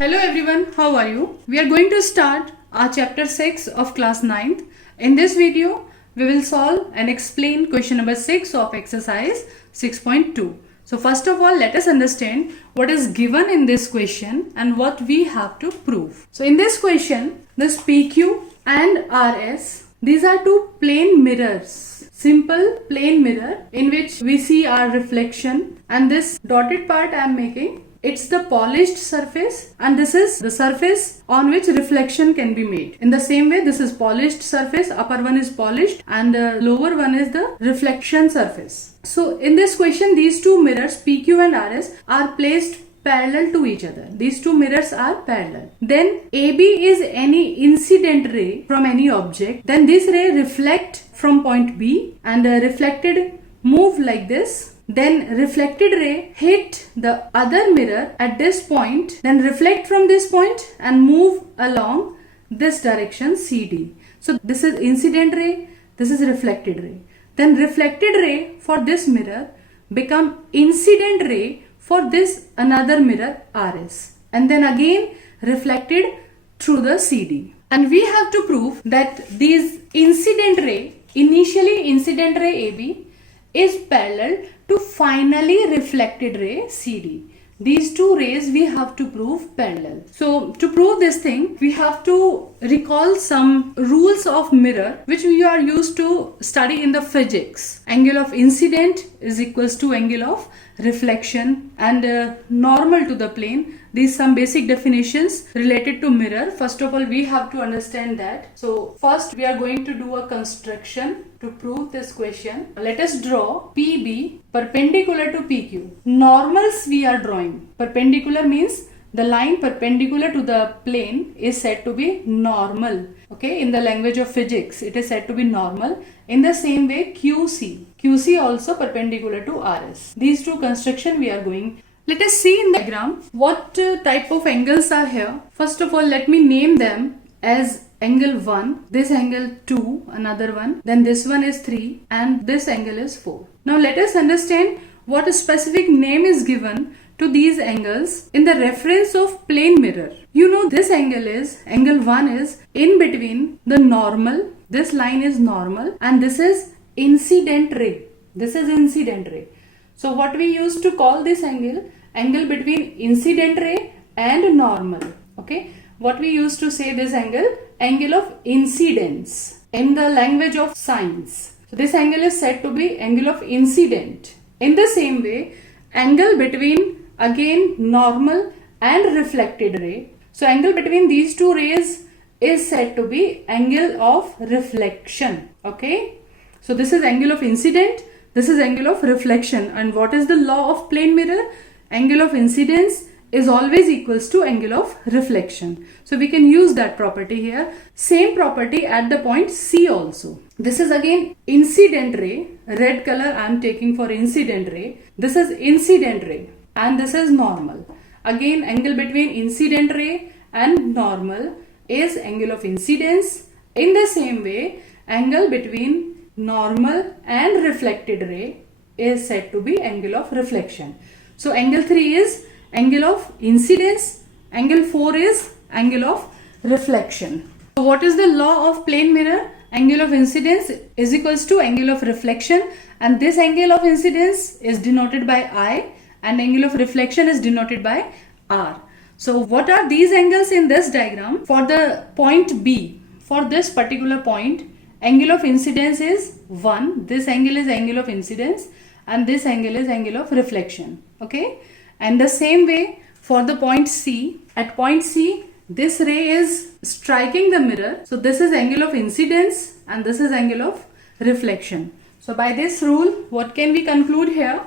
Hello everyone, how are you? We are going to start our chapter 6 of class 9th. In this video, we will solve and explain question number 6 of exercise 6.2. So first of all, let us understand what is given in this question and what we have to prove. So in this question, this PQ and RS, these are two plane mirrors. Simple plane mirror in which we see our reflection, and this dotted part I am making, it's the polished surface, and this is the surface on which reflection can be made. In the same way, this is polished surface, upper one is polished and the lower one is the reflection surface. So in this question, these two mirrors PQ and RS are placed parallel to each other. These two mirrors are parallel. Then AB is any incident ray from any object. Then this ray reflect from point B, and reflected move like this. Then reflected ray hit the other mirror at this point, then reflect from this point and move along this direction CD. So this is incident ray, this is reflected ray. Then reflected ray for this mirror become incident ray for this another mirror RS, and then again reflected through the CD. And we have to prove that these incident ray, initially incident ray AB, is parallel to finally reflected ray CD. These two rays we have to prove parallel. So to prove this thing, we have to recall some rules of mirror which we are used to study in the physics. Angle of incident is equals to angle of reflection, and normal to the plane. These some basic definitions related to mirror. First of all, we have to understand that. So first we are going to do a construction to prove this question. Let us draw PB perpendicular to PQ. Normals we are drawing. Perpendicular means the line perpendicular to the plane is said to be normal. Okay, in the language of physics, it is said to be normal. In the same way, QC also perpendicular to RS. These two construction we are going. Let us see in the diagram what type of angles are here. First of all, let me name them as angle 1, this angle 2, another one, then this one is 3, and this angle is 4. Now let us understand what a specific name is given to these angles in the reference of plane mirror. You know, this angle 1 is in between the normal, this line is normal, and this is incident ray. This is incident ray. So what we used to call this angle between incident ray and normal. Okay, what we used to say this angle of incidence in the language of science. So this angle is said to be angle of incident. In the same way, angle between again normal and reflected ray. So angle between these two rays is said to be angle of reflection. Okay, so this is angle of incident, this is angle of reflection. And what is the law of plane mirror? Angle of incidence is always equals to angle of reflection. So we can use that property here. Same property at the point C also. This is again incident ray. Red color I am taking for incident ray. This is incident ray and this is normal. Again, angle between incident ray and normal is angle of incidence. In the same way, angle between normal and reflected ray is said to be angle of reflection. So angle 3 is angle of incidence, angle 4 is angle of reflection. So what is the law of plane mirror? Angle of incidence is equals to angle of reflection, and this angle of incidence is denoted by I and angle of reflection is denoted by R. So what are these angles in this diagram? For the point B, for this particular point, angle of incidence is 1. This angle is angle of incidence and this angle is angle of reflection. Okay, and the same way for the point C, at point C this ray is striking the mirror, so this is angle of incidence and this is angle of reflection. So by this rule, what can we conclude here?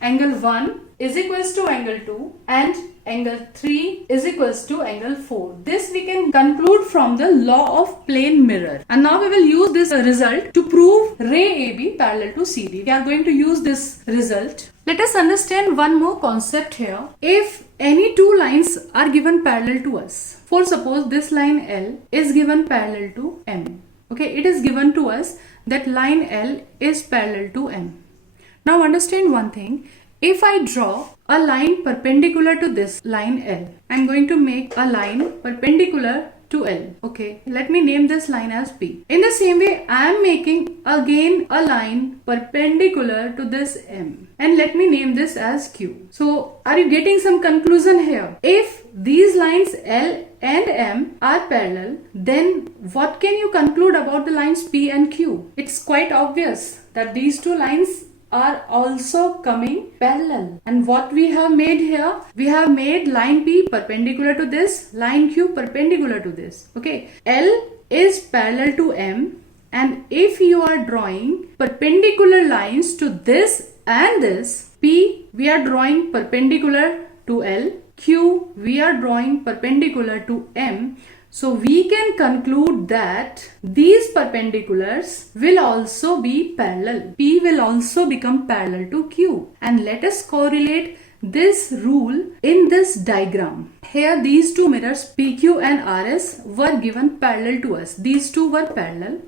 Angle 1 is equals to angle 2 and angle 3 is equals to angle 4. This we can conclude from the law of plane mirror. And now we will use this result to prove ray AB parallel to CD. We are going to use this result. Let us understand one more concept here. If any two lines are given parallel to us, for suppose this line L is given parallel to M. Okay, it is given to us that line L is parallel to M. Now understand one thing. If I draw a line perpendicular to this line L, I'm going to make a line perpendicular to L. Okay, let me name this line as P. In the same way, I am making again a line perpendicular to this M, and let me name this as Q. So are you getting some conclusion here? If these lines L and M are parallel, then what can you conclude about the lines P and Q? It's quite obvious that these two lines are also coming parallel. And what we have made here, we have made line P perpendicular to this, line Q perpendicular to this. Okay, L is parallel to M, and if you are drawing perpendicular lines to this and this, P we are drawing perpendicular to L, Q we are drawing perpendicular to M. So we can conclude that these perpendiculars will also be parallel. P will also become parallel to Q. And let us correlate this rule in this diagram. Here these two mirrors PQ and RS were given parallel to us. These two were parallel.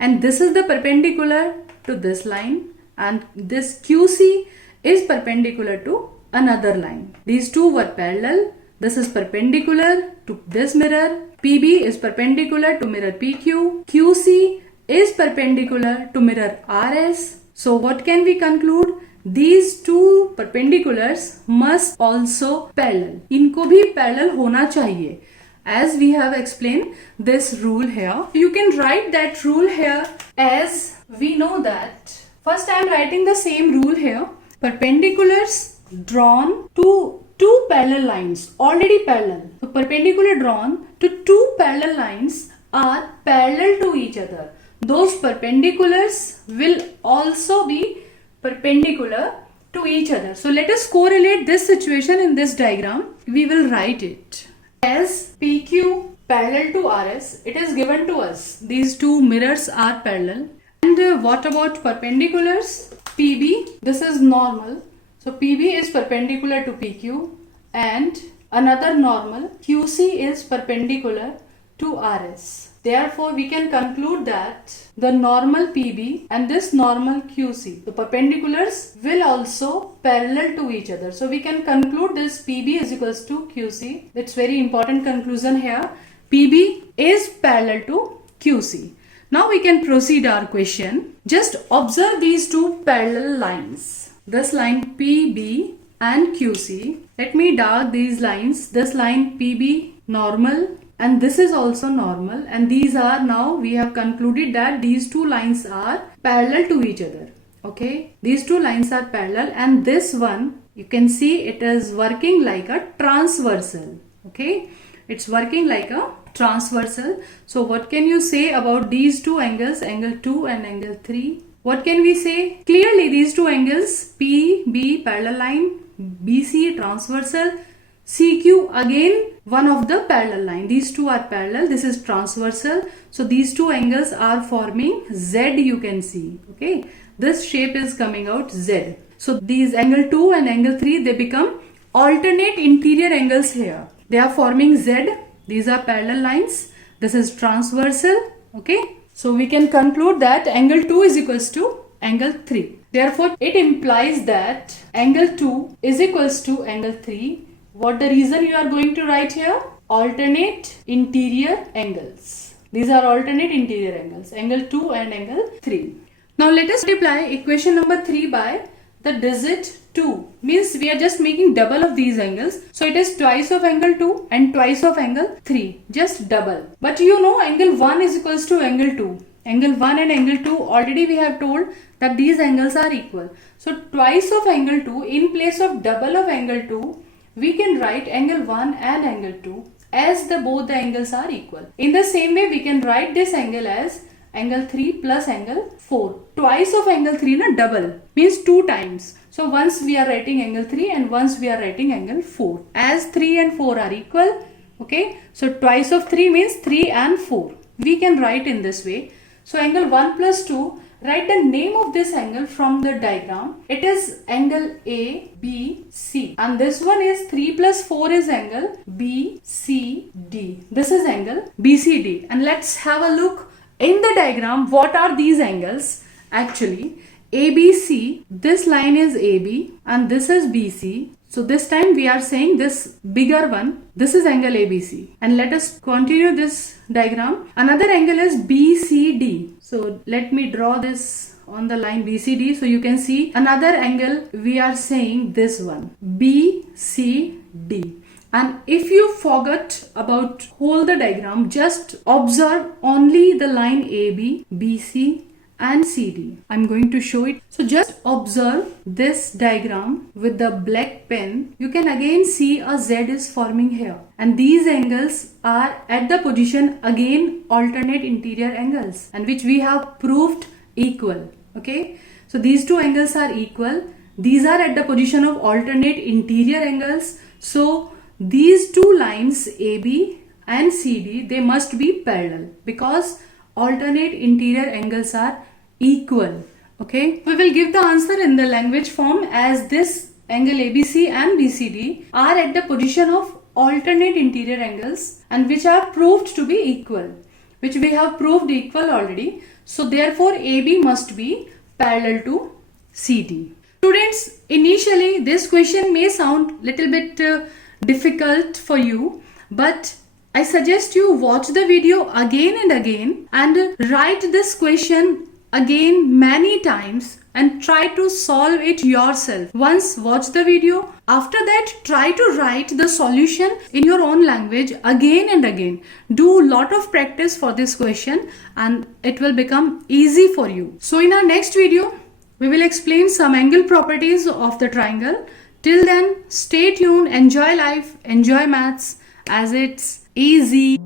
And this is the perpendicular to this line. And this QC is perpendicular to another line. These two were parallel. This is perpendicular to this mirror. PB is perpendicular to mirror PQ. QC is perpendicular to mirror RS. So what can we conclude? These two perpendiculars must also parallel. इनको भी parallel होना चाहिए. As we have explained this rule here, you can write that rule here as we know that. First I am writing the same rule here. Perpendiculars drawn to two parallel lines, already parallel. So perpendicular drawn to two parallel lines are parallel to each other. Those perpendiculars will also be perpendicular to each other. So let us correlate this situation in this diagram. We will write it as PQ parallel to RS. It is given to us. These two mirrors are parallel. And what about perpendiculars? PB, this is normal. So PB is perpendicular to PQ and another normal QC is perpendicular to RS. Therefore, we can conclude that the normal PB and this normal QC, the perpendiculars will also parallel to each other. So we can conclude this PB is equals to QC. That's very important conclusion here. PB is parallel to QC. Now we can proceed our question. Just observe these two parallel lines. This line PB and QC. Let me dark these lines. This line PB normal and this is also normal, and these are, now we have concluded that these two lines are parallel to each other. Okay, these two lines are parallel, and this one you can see it is working like a transversal. Okay, it's working like a transversal. So what can you say about these two angles, angle 2 and angle 3? What can we say? Clearly these two angles, PB parallel line, BC transversal, CQ again one of the parallel line. These two are parallel. This is transversal. So these two angles are forming Z, you can see. Okay, this shape is coming out Z. So these angle 2 and angle 3, they become alternate interior angles here. They are forming Z. These are parallel lines. This is transversal. Okay, so we can conclude that angle 2 is equals to angle 3. Therefore, it implies that angle 2 is equals to angle 3. What the reason you are going to write here? Alternate interior angles. These are alternate interior angles, angle 2 and angle 3. Now let us multiply equation number 3 by the digit 2. Means we are just making double of these angles. So it is twice of angle 2 and twice of angle 3. Just double. But you know angle 1 is equals to angle 2. Angle 1 and angle 2, already we have told that these angles are equal. So twice of angle 2 in place of double of angle 2, we can write angle 1 and angle 2 as both the angles are equal. In the same way, we can write this angle as angle 3 plus angle 4. Twice of angle 3 na double means 2 times. So once we are writing angle 3 and once we are writing angle 4. As 3 and 4 are equal, okay, so twice of 3 means 3 and 4. We can write in this way. So angle 1 plus 2, write the name of this angle from the diagram. It is angle ABC. And this one is 3 plus 4 is angle BCD. This is angle BCD. And let's have a look in the diagram. What are these angles? Actually, ABC, this line is AB and this is BC. So this time we are saying this bigger one, this is angle ABC. And let us continue this diagram. Another angle is BCD. So let me draw this on the line BCD. So you can see another angle, we are saying this one, BCD. And if you forgot about whole the diagram, just observe only the line AB, BC and CD. I'm going to show it. So just observe this diagram with the black pen. You can again see a Z is forming here. And these angles are at the position again alternate interior angles, and which we have proved equal. Okay. So these two angles are equal. These are at the position of alternate interior angles. So these two lines AB and CD, they must be parallel because alternate interior angles are equal. Okay, we will give the answer in the language form as this angle ABC and BCD are at the position of alternate interior angles and which are proved to be equal, which we have proved equal already. So therefore AB must be parallel to CD. Students, initially this question may sound little bit difficult for you, but I suggest you watch the video again and again and write this question again many times and try to solve it yourself. Once watch the video, after that try to write the solution in your own language again and again. Do a lot of practice for this question and it will become easy for you. So in our next video, we will explain some angle properties of the triangle. Till then, stay tuned, enjoy life, enjoy maths as it's easy.